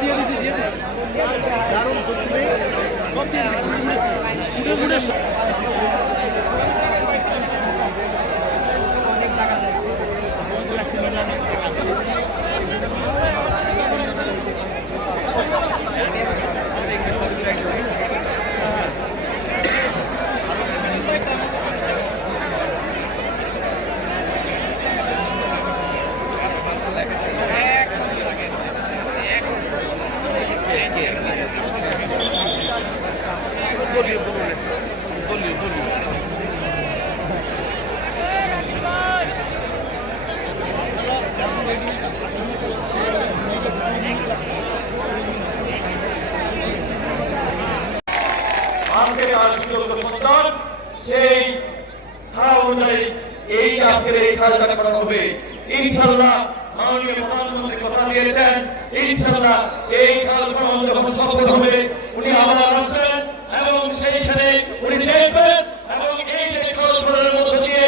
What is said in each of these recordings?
দিয়ে দিছি দারুণ সব দিয়ে দিছি উড়ে অনেক টাকা আছে সেই ধারা অনুযায়ী এই আজকের এই কাজটা করা হবে ইনশাআল্লাহ। মাননীয় প্রধানমন্ত্রী কথা দিয়েছেন ইনশাআল্লাহ এই কাজকর্ম যখন সফল হবে উনি আবার আসবেন এবং সেইখানে উনি দেখবেন এবং এই যে কাজকর্মের মধ্য দিয়ে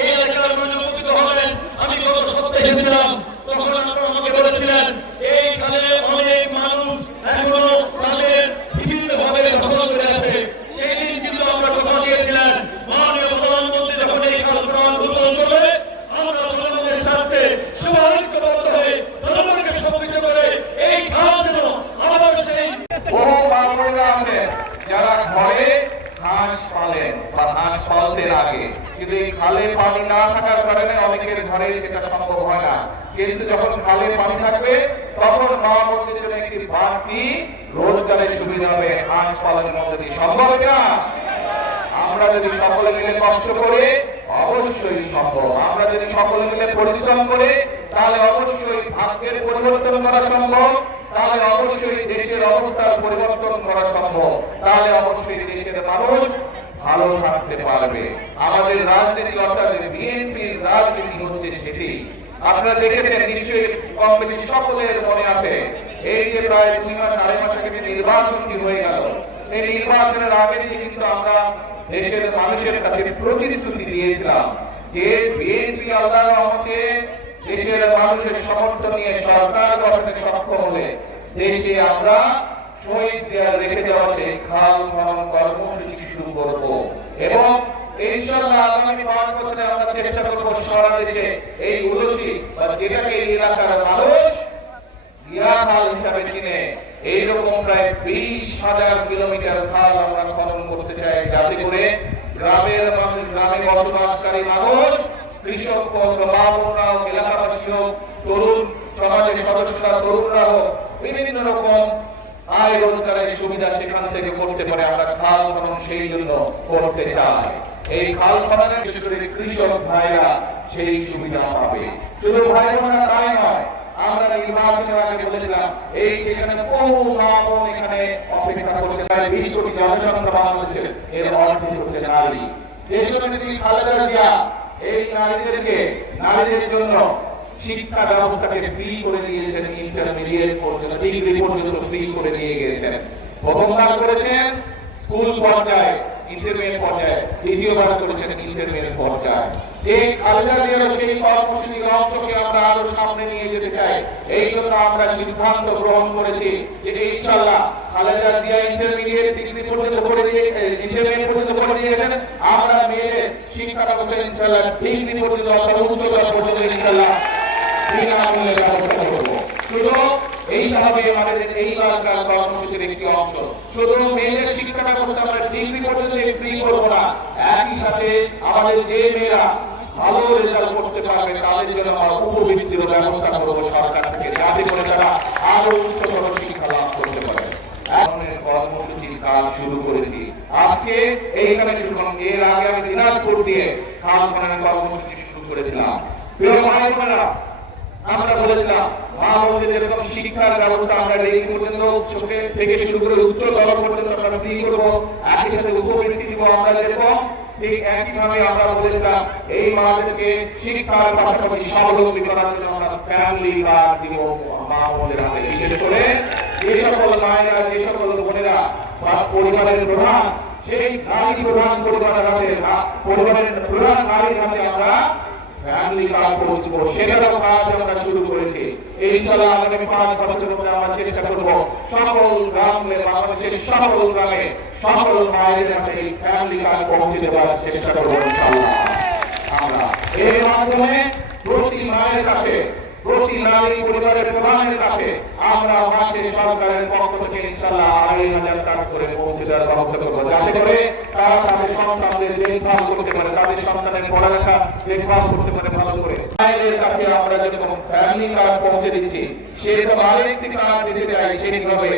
এই এলাকার মানুষ উপকৃত হবেন। আমি গত সপ্তাহে এসেছিলাম, তখন আপনারা আমাকে বলেছিলেন এই কাজে অনেক মানুষ এখনো তাদের বিভিন্নভাবে দখল করে আছে। সেই দিন কিন্তু আমরা কথা দিয়েছিলেন মাননীয় প্রধানমন্ত্রী যখন এই কাজকর্ম উদ্বোধন করবে আমরা জনগণের স্বার্থে সবাইকে হয়ে জনগণকে সম্পৃক্ত করে এই কাজ যেন আবার সেই বহু বাঙালিরা আছে যারা ঘরে হাঁস পালেন বা হাঁস পালতেন আগে, কিন্তু এই খালে পানি না থাকার কারণে অনেকের ঘরে সেটা সম্ভব হয় না। কিন্তু যখন খালে পানি থাকবে তখন মা বোনদের জন্য একটি বাড়তি রোজগারের সুবিধা হবে হাঁস পালনের মধ্যে দিয়ে। সম্ভব এটা? আমরা যদি সকলে মিলে কষ্ট করে অবশ্যই সম্ভব। আমরা যদি সকলে মিলে পরিশ্রম করে তাহলে অবশ্যই ভাগ্যের পরিবর্তন করা সম্ভব, তাহলে অবশ্যই দেশের অবস্থার পরিবর্তন করা সম্ভব, তাহলে অবশ্যই দেশের মানুষ ভালো থাকতে পারবে। আমাদের রাজনীতি অর্থাৎ বিএনপির রাজনীতি হচ্ছে সেটি। আপনারা দেখেছেন নিশ্চয়ই, কম বেশি সকলের মনে আছে, এই যে প্রায় 2 মাস 2.5 মাস আগে নির্বাচনটি হয়ে গেল, এই নির্বাচনের আগে কিন্তু আমরা দেশের মানুষের কাছে প্রতিশ্রুতি দিয়েছিলাম যে বিএনপি আল্লাহর রহমতে দেশের মানুষের সমর্থন নিয়ে সরকার গঠনে সক্ষম হলে দেশে আমরা শহীদ জিয়ার রেখে দেওয়া সেই খাল খনন কর্মসূচি শুরু করব এবং ইনশাআল্লাহ আগামী 5 বছরে আমরা চেষ্টা করব সারা দেশে এই উলসি বা যেটাকে এই এলাকার মানুষ জিয়া খাল হিসাবে চিনে এইরকম প্রায় 20,000 কিলোমিটার খাল আমরা খনন করতে চাই, যাতে করে গ্রামের মানুষ, গ্রামে বসবাসকারী মানুষ, কৃষক মা-বোনরাও, এলাকাবাসী হোক, তরুণ সমাজের সদস্যরা, তরুণরাও বিভিন্ন রকম আয় রোজগারের সুবিধা সেখান থেকে করতে পারে। আমরা খাল খনন সেই জন্য করতে চাই। এই খাল খননে বিশেষ করে কৃষক ভাইরা সেই সুবিধা পাবে। শুধু ভাই বোনেরা তাই নয়, আমরা নির্বাচনের আগে বলেছিলাম এই যেখানে বহু মা-বোন এখানে অপেক্ষা করছে, 20 কোটি জনসংখ্যা বাংলাদেশের, এর অর্ধেক হচ্ছে নারী। দেশনেত্রী খালেদা জিয়া এই নারীদের জন্য শিক্ষা ব্যবস্থাকে ফ্রি করে দিয়েছেন, ইন্টারমিডিয়েট পর্যন্ত, ডিগ্রি পর্যন্ত ফ্রি করে দিয়ে গেছেন। প্রথমবার করেছেন স্কুল পর্যায়ে, ইন্টারমিডিয়েট পর্যায়ে, দ্বিতীয়বার করেছেন ইন্টারমিডিয়েট পর্যায়ে। এই খালেদা জিয়ার সেই কর্মসূচির অংশকে আমরা আরো সামনে নিয়ে যেতে চাই। এই জন্য আমরা সিদ্ধান্ত গ্রহণ করেছি যে ইনশাআল্লাহ খালেদা জিয়া ইন্টারমিডিয়েট ডিগ্রি পর্যন্ত করে দিয়েছেন, আমরা মেয়েদের শিক্ষা ব্যবস্থা ইনশাআল্লাহ ডিগ্রি পর্যন্ত অথবা উচ্চতর পর্যন্ত ইনশাআল্লাহ বিনামূল্যে ব্যবস্থা করব। শুধু এইটা হবে আমাদের এই এলাকার কর্মসূচির একটি অংশ। শুধু মেয়েদের শিক্ষা ব্যবস্থা আমরা ডিগ্রি পর্যন্ত ফ্রি করবো না, একই সাথে আমাদের যে মেয়েরা ভালো রেজাল্ট করতে পারবে তাদের জন্য আমরা উপবৃত্তির ব্যবস্থা করবো সরকার থেকে, যাতে করে তারা আরো উচ্চতর শিক্ষা লাভ করতে পারে। কর্মসূচির কাজ শুরু করেছি আজকে এইখানে শুরু করলাম। এর আগে আমি দিনাজপুর দিয়ে খাল খননের কর্মসূচি শুরু করেছিলাম। প্রিয় ভাই বোনেরা, আমরা বলেছিলাম মা বোনদের এরকম শিক্ষার ব্যবস্থা আমরা এই পর্যন্ত চোখে থেকে শুরু করে উচ্চতর পর্যন্ত আমরা ফ্রি করবো, একই সাথে উপবৃত্তি দিব আমরা যেরকম, ঠিক একইভাবে আমরা বলেছিলাম এই মাদেরকে শিক্ষার পাশাপাশি স্বাবলম্বী করার জন্য আমরা ফ্যামিলি কার্ড দিব মা বোনদের হাতে। বিশেষ করে যে সকল মায়েরা, যে সকল বোনেরা পরিবারের প্রধান, সেই নারী প্রধান পরিবারের হাতে, পরিবারের প্রধান নারীর হাতে আমরা ফ্যামিলি কার্ড পৌঁছবো, সেটারও কাজ আমরা শুরু করেছি। ইনশাআল্লাহ আগামী 5 বছরের মধ্যে আমরা চেষ্টা করব সকল গ্রামে, বাংলাদেশের সকল গ্রামে সকল মায়েদের কাছে এই ফ্যামিলি কার্ড পৌঁছে দেওয়ার চেষ্টা করবো ইনশাআল্লাহ। আমরা এর মাধ্যমে প্রতি মায়ের কাছে, প্রতি নারী পরিবারের প্রধানের কাছে আমরা মাসে সরকারের পক্ষ থেকে ইনশাআল্লাহ 2,500 টাকা করে পৌঁছে দেওয়ার ব্যবস্থা করবো, যাতে করে তারা তাদের সন্তানদের দেখভাল করতে পারে, তাদের সন্তানের পড়ালেখা দেখভাল করতে পারে ভালো করে। মায়েদের কাছে আমরা যেরকম ফ্যামিলি কার্ড পৌঁছে দিচ্ছি, সেরকম আরেকটি কার্ড দিতে চাই, সেটি হবে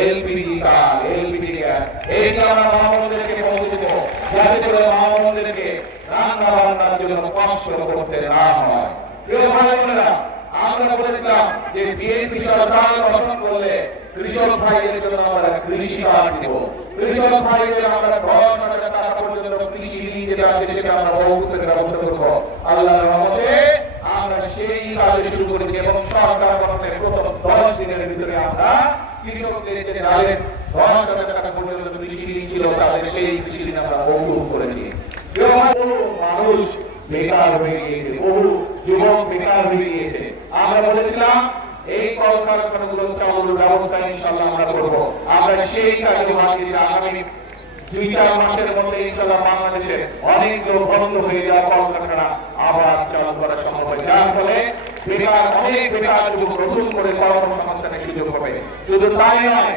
এলপিজি কার্ড। এলপিজি কার্ড এইটা আমরা মা-বোনদেরকে পৌঁছে দেবো, যাতে করে মা-বোনদেরকে রান্না বান্নার জন্য কষ্ট করতে না হয়। প্রিয় ভাই বোনেরা, আমরা বলেছিলাম যে বিএনপি সরকার গঠন করলে কৃষক ভাইদের জন্য আমরা কৃষি কার্ড দিব, কৃষক ভাইদের আমরা 10,000 টাকা পর্যন্ত কৃষি ঋণ যেটা আছে সেটা আমরা বহুতের ব্যবস্থা করবো। আল্লাহর রহমতে আমরা সেই কাজ শুরু করেছি এবং সরকার গঠনের প্রথম 10 দিনের ভিতরে আমরা কৃষকদের যে যাদের 10,000 টাকা পর্যন্ত কৃষি ঋণ ছিল তাদের সেই কৃষি ঋণ আমরা বহু করেছি। মানুষ বেকার হয়ে গিয়েছে, বহু যুবক বেকার হয়ে গিয়েছে। আমরা বলেছিলাম এই কলকারখানাগুলো চালুর ব্যবস্থা ইনশাআল্লাহ আমরা করবো। আমরা সেই কাজে ভাবছি আগামী 2-4 মাসের মধ্যে ইনশাআল্লাহ বাংলাদেশে অনেকগুলো বন্ধ হয়ে যাওয়া কলকারখানা আবার চালু করা সম্ভব হবে, যার ফলে বেকার অনেক বেকার যুবক নতুন করে কর্মসংস্থানের সুযোগ পাবে। শুধু তাই নয়,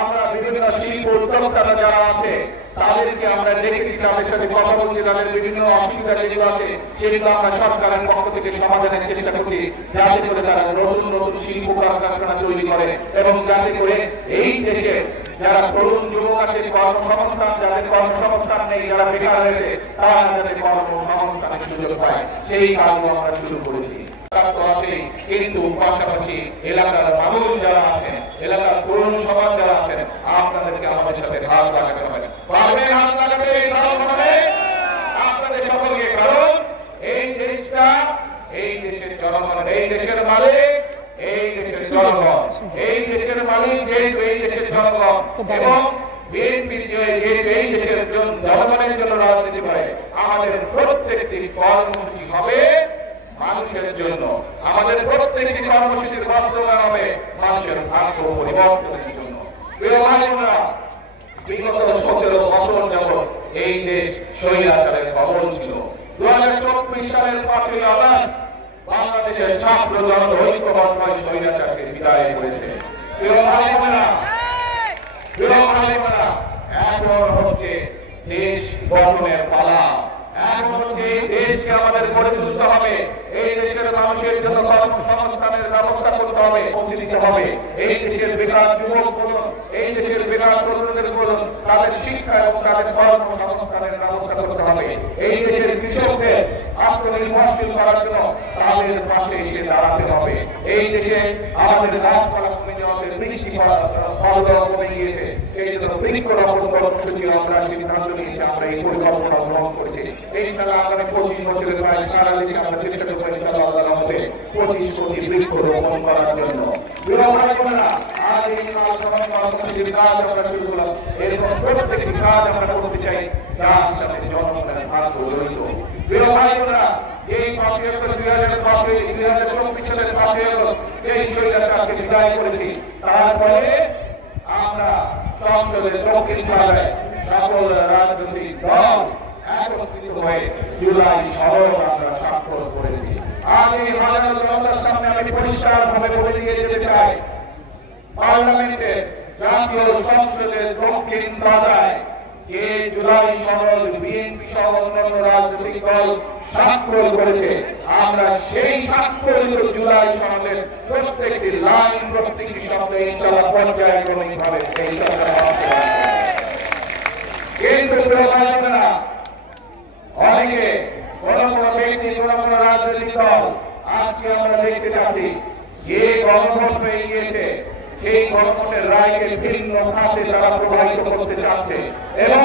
আমরা বিভিন্ন শিল্প উদ্যোক্তারা যারা আছে তাদেরকে আমরা দেখেছি, তাদের সাথে কথা বলছি, তাদের বিভিন্ন অসুবিধা যেগুলো আছে সেগুলো আমরা সরকারের পক্ষ থেকে সমাধানের চেষ্টা করছি, যাতে করে তারা নতুন নতুন শিল্প কারখানা তৈরি করে এবং যাতে করে এই দেশে যারা তরুণ যুবক আছে কর্মসংস্থান, যাদের কর্মসংস্থান নেই, যারা বেকার হয়েছে তারা যাতে কর্মসংস্থানের সুযোগ পায়, সেই কাজগুলো আমরা শুরু করেছি। কিন্তু পাশাপাশি এলাকার মানুষ যারা আছেন, এলাকার তরুণ সমাজ যারা আছেন, আপনাদেরকে আমাদের সাথে হাত লাগাতে হবে। পারবেন হাত লাগাতে এই ভাবে আপনাদের সকলকে, কারণ এই দেশটা এই দেশের জনগণ, এই দেশের মালিক এই দেশের জনগণ, এই দেশের মালিক যেহেতু এই দেশের জনগণ এবং বিএনপি যেহেতু এই দেশের জনগণের জন্য রাজনীতি করে, আমাদের প্রত্যেকটি কর্মসূচি হবে মানুষের জন্য, আমাদের প্রত্যেকটি কর্মসূচির বাস্তবায়ন হবে মানুষের ভাগ্য পরিবর্তনের জন্য। প্রিয় ভাই বোনেরা, বিগত 17 বছর যাবৎ এই দেশ স্বৈরাচারের কবল ছিল। 2024 সালের 5ই আগস্ট বাংলাদেশের ছাত্র জনতা ঐক্যবদ্ধ হয়ে স্বৈরাচারকে বিদায় করেছে। প্রিয় ভাই বোনেরা, এখন হচ্ছে দেশ গঠনের পালা। এখন হচ্ছে এই দেশকে আমাদের গড়ে তুলতে হবে, এই দেশের মানুষের জন্য কর্মসংস্থানের ব্যবস্থা করতে হবে, পৌঁছে দিতে হবে। এই দেশের বেকার যুবক বলুন, এই দেশের বেকার তরুণদের বলুন, তাদের শিক্ষা এবং তাদের কর্মসংস্থানের ব্যবস্থা করতে হবে। এই দেশের কৃষকদের আত্মনির্ভরশীল করার জন্য তাদের পাশে এসে দাঁড়াতে হবে। এই দেশে আমাদের গাছপালা কমে যাওয়া, বৃষ্টি ফল কমে গিয়েছে, সেই জন্য বৃক্ষরোপণ কর্মসূচি আমরা সিদ্ধান্ত নিয়েছি, আমরা এই পরিকল্পনা গ্রহণ করেছি। ইনশাআল্লাহ আগামী 25 বছরের প্রায় সারা দেশে আমরা চেষ্টা করবো ইনশাআল্লাহ আল্লাহর রহমতে 25 কোটি বৃক্ষরোপণ করার জন্য। প্রিয় ভাই বোনেরা, আজ এই কাজ কর্মসূচির কাজ আমরা শুরু করলাম, এরকম প্রত্যেকটি কাজ আমরা করতে চাই যার সাথে জনগণের ভাগ্য জড়িত। প্রিয় ভাই বোনেরা, এই 5 আগস্ট 2024 সালের 5 আগস্ট এই স্বৈরাচারকে বিদায় করেছি, তারপরে আমরা সংসদের দক্ষিণ পাড়ায় সকল রাজনৈতিক দল একত্রিত হয়ে জুলাই সনদ আমরা স্বাক্ষর করেছি। আজ এই হাজার জনতার সামনে আমি পরিষ্কার ভাবে বলে দিয়ে যেতে চাই, পার্লামেন্টের জাতীয় সংসদের দক্ষিণ পাড়ায় যে জুলাই সনদ বিএনপি সহ অন্যান্য রাজনৈতিক দল স্বাক্ষর করেছে, আমরা সেই স্বাক্ষরিত জুলাই সনদের প্রত্যেকটি লাইন, প্রত্যেকটি শব্দ ইনশাআল্লাহ পর্যায়ক্রমিকভাবে সেই কিন্তু অনেকে কোন কোন ব্যক্তি, কোন কোন রাজনৈতিক দল আজকে আমরা দেখতে পাচ্ছি যে গণভোট হয়ে গিয়েছে, সেই গণভোটের রায়কে ভিন্ন খাতে তারা প্রভাবিত করতে চাচ্ছে এবং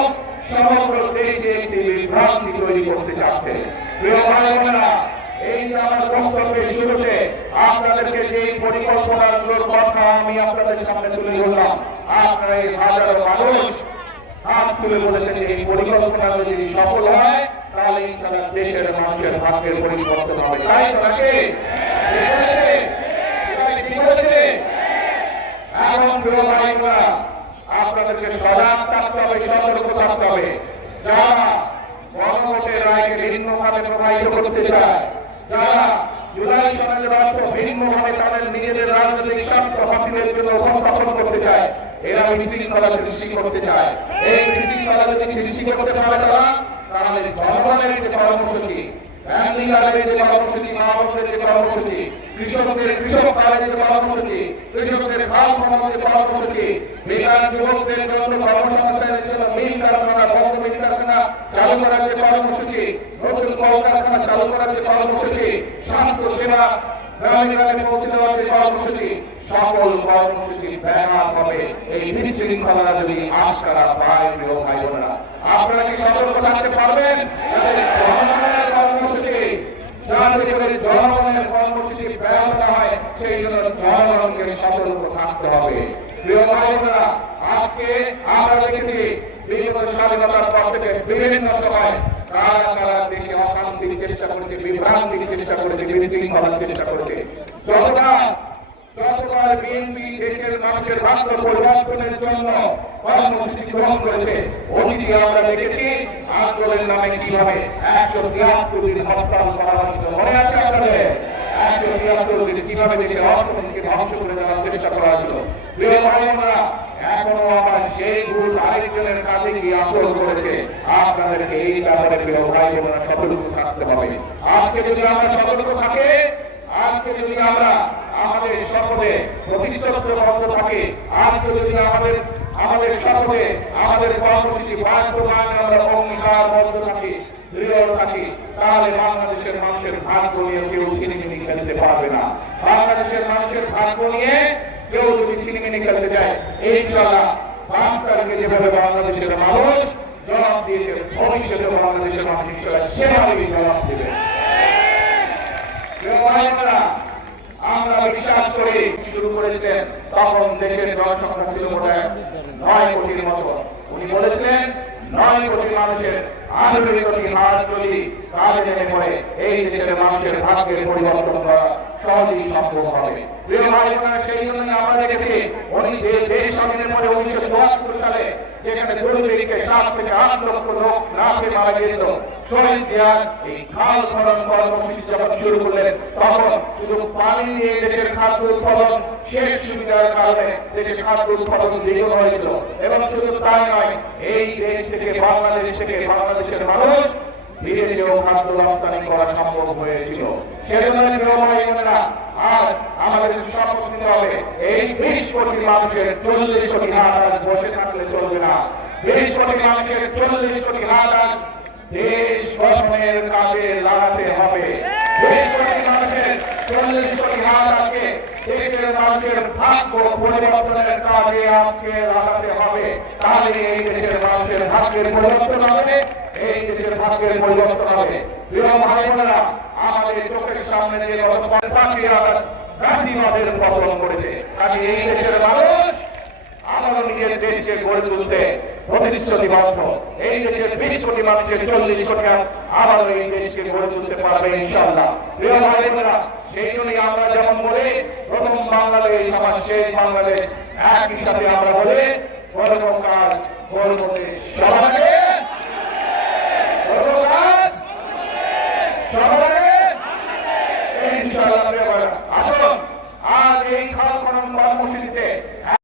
সমগ্র দেশে একটি বিভ্রান্তি তৈরি করতে চাচ্ছে। প্রিয় ভাই বোনেরা, এই যে আমার বক্তব্যের শুরুতে আপনাদেরকে যে পরিকল্পনাগুলোর কথা আমি আপনাদের সামনে তুলে ধরলাম, আপনারা এই হাজারো মানুষ হাত তুলে বলেছেন যে এই পরিকল্পনাগুলো যদি সফল হয় তাহলে ইনশাআল্লাহ দেশের মানুষের ভাগ্যের পরিবর্তন হবে। তাই তো নাকি? ঠিক বলেছে? এখন প্রিয় ভাইরা, আপনাদেরকে সজাগ থাকতে হবে, সতর্ক থাকতে হবে। যারা গণভোটের রায়কে ভিন্নভাবে প্রবাহিত করতে চায়, যারা জুলাই সনদের অর্থ ভিন্নভাবে তাদের নিজেদের রাজনৈতিক স্বার্থ হাসিলের জন্য উপস্থাপন করতে চায়, এরা বিশৃঙ্খলা সৃষ্টি করতে চায়। এই বিশৃঙ্খলা যদি সৃষ্টি করতে পারে তাহলে জনগণের যে কর্মসূচি, ফ্যামিলির যে কর্মসূচি, মাহবুবের যে কর্মসূচি, কৃষক কালের যে কর্মসূচি, কৃষকদের খাল খননের যে কর্মসূচি, বেকার যুবকদের জন্য কর্মসংস্থানের জন্য মিল কারখানা, বন্ধ মিল কারখানা চালু করার যে কর্মসূচি, নতুন কলকারখানা চালু করার যে কর্মসূচি, স্বাস্থ্য সেবা গ্রামে গ্রামে পৌঁছে দেওয়ার যে কর্মসূচি, সকল কর্মসূচি ব্যাঘাত হবে এই বিশৃঙ্খলা যদি আশকারা পায়। প্রিয় ভাই বোনেরা, আপনারা কি সতর্ক থাকতে পারবেন? জনগণের কর্মসূচি যাতে করে জনগণের কর্মসূচি ব্যাহত হয়, সেই জন্য জনগণকে সতর্ক থাকতে হবে। প্রিয় ভাই বোনেরা, আজকে আমরা দেখেছি বিগত স্বাধীনতার পর থেকে বিভিন্ন সময় কারা কারা দেশে অশান্তির চেষ্টা করেছে, বিভ্রান্তির চেষ্টা করেছে, বিশৃঙ্খলার চেষ্টা করেছে। যতবার বিএনপি দেশের মানুষের ভাগ্য পরিবর্তনের জন্য কর্মসূচি গ্রহণ করেছে, অতীতে আমরা দেখেছি আন্দোলনের নামে কিভাবে 173 দিন হরতাল করা হয়েছিল। মনে আছে আপনাদের? 173 দিন কিভাবে দেশের অর্থনীতিকে ধ্বংস করে দেওয়ার চেষ্টা করা হয়েছিল। প্রিয় ভাই বোনেরা, এখনো আবার সেই ভুল আরেকজনের কাছে গিয়ে আসল করেছে। আপনাদেরকে এই ব্যাপারে প্রিয় ভাই বোনেরা সতর্ক থাকতে হবে। আজকে যদি আমরা সতর্ক থাকি, আজকে যদি আমরা আমাদের শপথে প্রতিশ্রুতিবদ্ধ থাকি, আজকে যদি আমাদের শপথে আমাদের কর্মসূচি বাস্তবায়নে আমরা অঙ্গীকারবদ্ধ থাকি, দৃঢ় থাকি, তাহলে বাংলাদেশের মানুষের ভাগ্য নিয়ে কেউ ছিনিমিনি খেলতে পারবে না। বাংলাদেশের মানুষের ভাগ্য নিয়ে কেউ যদি ছিনিমিনি খেলতে চায়, ইনশাআল্লাহ 5 তারিখে যেভাবে বাংলাদেশের মানুষ জবাব দিয়েছে, ভবিষ্যতে বাংলাদেশের মানুষ ইনশাআল্লাহ সেভাবেই জবাব দেবে। আমরা বিশ্বাস করি শুরু করেছেন তখন দেশের জনসংখ্যা ছিল মোট 9 কোটির মতো। উনি বলেছেন 9 কোটি মানুষের 18 কোটি হাত যদি কাজে নেমে পড়ে, এই দেশের মানুষের ভাগ্যের পরিবর্তন করা সহজেই সম্ভব হবে। প্রিয় ভাই বোনেরা, সেই জন্য আমরা দেখেছি উনি যে দেশ স্বাধীনের পরে 1974 সালে যেখানে দুর্ভিক্ষে 7 থেকে 8 লক্ষ লোক না পেয়ে মারা গিয়েছিল, শহীদ জিয়ার এই খাল খনন কর্মসূচি যখন শুরু করলেন, তখন শুধু পানি দিয়ে দেশের খাদ্য উৎপাদন শেষ সুবিধার কারণে দেশের খাদ্য উৎপাদন দ্বিগুণ হয়েছিল। এবং শুধু তাই নয়, এই দেশ থেকে বাংলাদেশের মানুষ বিদেশেও খাদ্য রপ্তানি করা সম্ভব হয়েছিল। সেজন্য প্রিয় ভাই বোনেরা, আজ আমাদের শপথ নিতে হবে, এই 20 কোটি মানুষের 40 কোটি হাত আজ বসে থাকলে চলবে না। 20 কোটি মানুষের 40 কোটি হাত আজ দেশ গঠনের কাজে লাগাতে হবে। 20 কোটি মানুষের 40 কোটি হাত আজকে দেশের মানুষের ভাগ্য পরিবর্তনের কাজে আজকে লাগাতে হবে। তাহলে এই দেশের মানুষের ভাগ্যের পরিবর্তন হবে, এই দেশের ভাগ্যের পরিবর্তন হবে। প্রিয় ভাই বোনেরা, আমাদের চোখের সামনে যে গত 5ই আগস্ট ফ্যাসিবাদের পতন করেছে, কাজে এই দেশের মানুষ আমাদের নিজের দেশকে গড়ে তুলতে প্রতিশ্রুতিবদ্ধ। এই দেশের 20 কোটি মানুষের 40 কোটি আবার এই দেশকে গড়ে তুলতে পারবে ইনশাআল্লাহ। প্রিয় ভাই বোনেরা, সেই জন্যই আমরা যেমন বলি প্রথম বাংলাদেশ আমার শেষ বাংলাদেশ, একই সাথে আমরা বলি করব কাজ করব দেশ। সবাইকে